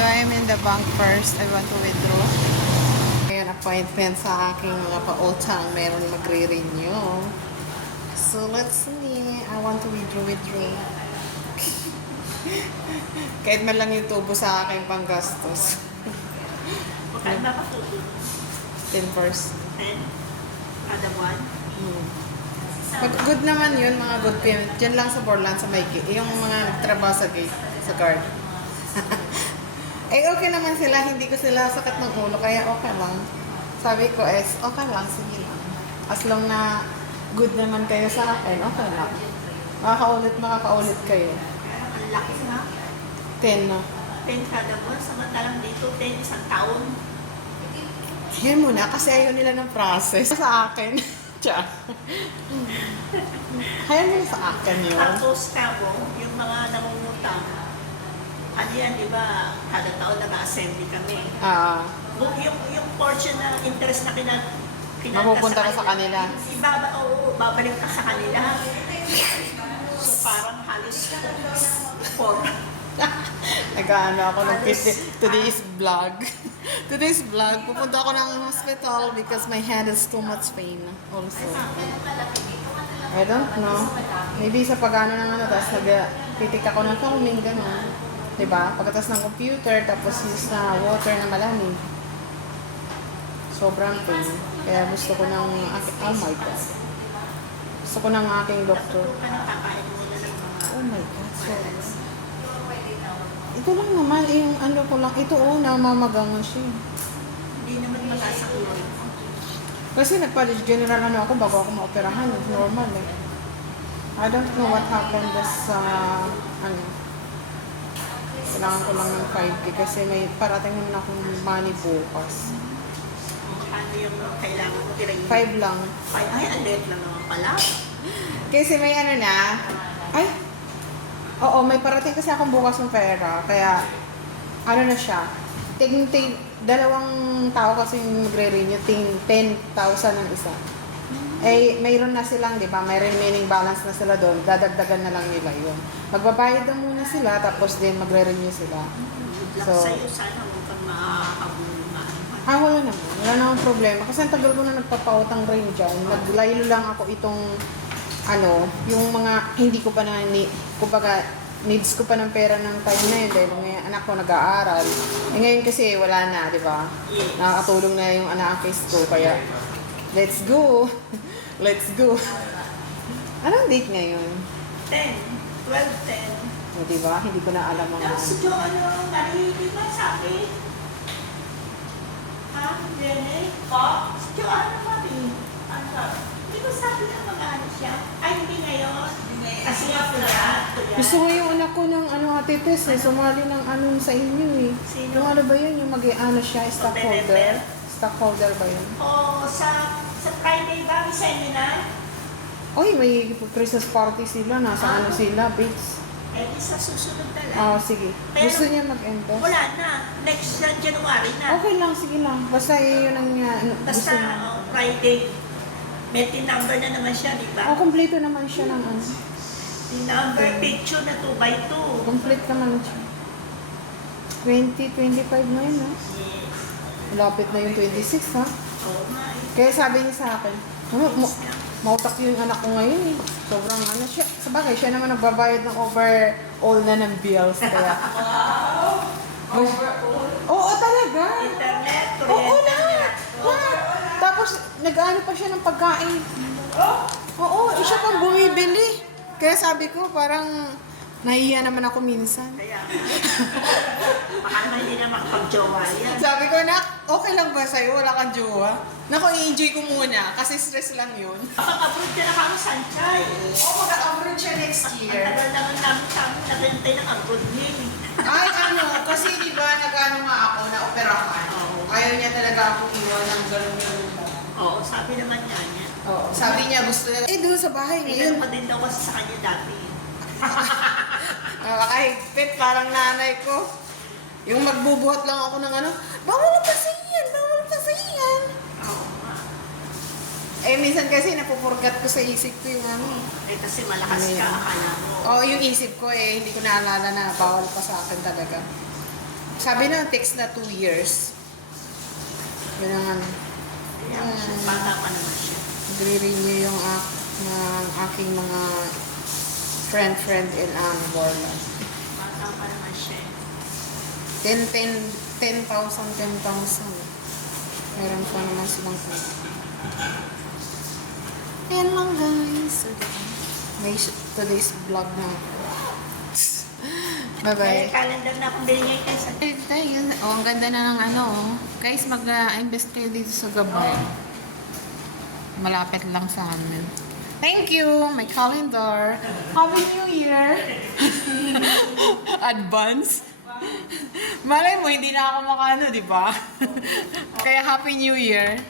So, I'm in the bank first. I want to withdraw. May appointment sa aking mga pautang. Meron magre-renew. So, let's see. I want to withdraw. Kahit man lang yung tubo sa aking panggastos. Magkano ba tubo? 10%. 10? Kada buwan? Good naman yun, mga good payment. Diyan lang sa Borland, sa Mikey. Yung mga nagtrabaho sa gate, sa guard. Eh, okay naman sila. Hindi ko sila sakit ng ulo, kaya okay lang. Sabi ko okay lang, sige lang. As long na good naman kayo sa akin, okay lang. Makakaulit kayo. Ang laki na. 10 na. 10 kada buwan. Samantalang dito, 10 isang taon. Yan muna, kasi ayaw nila ng process sa akin. Tiyan. Kaya nila sa akin yun. Tapos kamo, yung mga nangungutang, ano yan, di ba, kada taon nag-assembly kami. Yung portion na interest na Mapupunta ka sa kanila. Babalik ka sa kanila. So parang halos 4. Nag-ano ako ng today's vlog. Today's vlog, pupunta ako ng hospital because my head is too much pain also. I don't know. Maybe sa pag-ano ng tapos nag-titik ako ng filming, gano'n. Diba? Pagkatas ng computer, tapos use na water na malamig. Sobrang pain. Kaya gusto ko ng, oh my God. Gusto ko ng aking doktor. Oh my God, sorry. Ito lang naman, yung ano ko lang, ito namamagang siya. Hindi naman mataas ang ulo. Kasi nagpa-general ako bago ako maoperahan, normal eh. I don't know what happened sa, kailangan ko lang ng 5K kasi may parating naman akong money bukas. Ano yung kailangan mo tirayin? 5 lang. Ay, ang late lang naman pala. Kasi may may parating kasi akong bukas ng pera, kaya, na siya, dalawang tao kasi magre-renew, 10,000 ang isa. Eh, mayroon na silang, di ba, may remaining balance na sila doon, dadagdagan na lang nila yun. Magbabayad na muna sila, tapos din magre-renew sila. So, sa'yo, sana mo kang makakabulungan. Wala naman. Wala namang problema. Kasi ang tagal ko na nagpapautang rin dyan. Naglaylo lang ako itong, yung mga, hindi ko pa na, kumbaga, needs ko pa ng pera ng time na yun dahil ngayon anak ko nag-aaral. Eh ngayon kasi wala na, di ba? Yes. Nakakatulong na yung anak ko, kaya, let's go! Let's go! Anong date ngayon? 10. 12, 10. O, di ba? Hindi ko na alam ang Si Joanne, di ba sabi? Ha? Jenny? Po? Si Joanne, mami. Ano? Hindi ko sabi na mag-ano siya. Ay, hindi ngayon. Kasi nga pula. Gusto ko yung anak ko ng Ate Tess sumali ng sa inyo eh. Sino? Yung ano ba yun? Yung siya, stockholder? Stockholder ba yun? O, sa Friday ba, may seminar? Oy, may Christmas party sila. Nasa sila, babes. Eh, di sa susunod na lang. Sige. Pero, Gusto niya mag-invest? Wala na. Next January na. Okay lang, sige lang. Basta yun ang gusto Basta, niya. Friday. May number na naman siya, di ba? Kompleto naman siya ng Number picture na 2x2. Complete naman siya. 2025 na yun, ha? Yes. Malapit na yung 26, ha? Oo nga eh. Kaya sabi niya sa akin, mautak yung anak ko ngayon eh. Sobrang siya. Sabagay, siya naman nagbabayad ng overall na ng bills. Kaya, oo, talaga. Internet, Oo, kuryente. lahat. Tapos, nag-ano pa siya ng pagkain. Oo, siya pang bumibili. Kaya sabi ko, parang nahihiya naman ako minsan. Kaya, baka naman hindi na makapag-jowa yan. Sabi ko, okay lang ba sa'yo? Wala kang jowa? Naku, i-enjoy ko muna kasi stress lang yun. Kapag-abroad ka na kami, Sanchay. Oo, mag-abroad siya next Ang tagal naman namin kami nabentay ng abroad niya. Ay, kasi di ba nag-ano nga ako, na-operahan. Ayaw niya talaga akong iwan ng gano'n-gano'n. Oo, sabi naman niya. Oo, sabi niya gusto niya. Doon sa bahay Ngayon ngayon. pa din daw kasi sa kanya dati. Nakakahigpit, parang nanay ko. Yung magbubuhat lang ako ng bawal pa sa iyan, bawal pa sa iyan. Oo nga. Minsan kasi napupurgat ko sa isip ko yung kasi malakas ka, akala mo. Oo, yung isip ko hindi ko naalala na bawal pa sa akin talaga. Sabi na, text na 2 years. Yun ang ano. Bata pa naman siya. Nagre-renew yung aking mga friend in Borla. Bata pa naman siya. 10,000. Meron pa naman silang pera. Ayan lang guys. May today's vlog na ako. May Bye-bye. calendar na akong binigay kayo sa... Oh, ang ganda na ng ano. Guys, mag-invest kayo dito sa Gabay. Malapit lang sa amin. Thank you! My calendar. Happy New Year! Advance. Malay mo, hindi na ako makano, di ba? Kaya Happy New Year.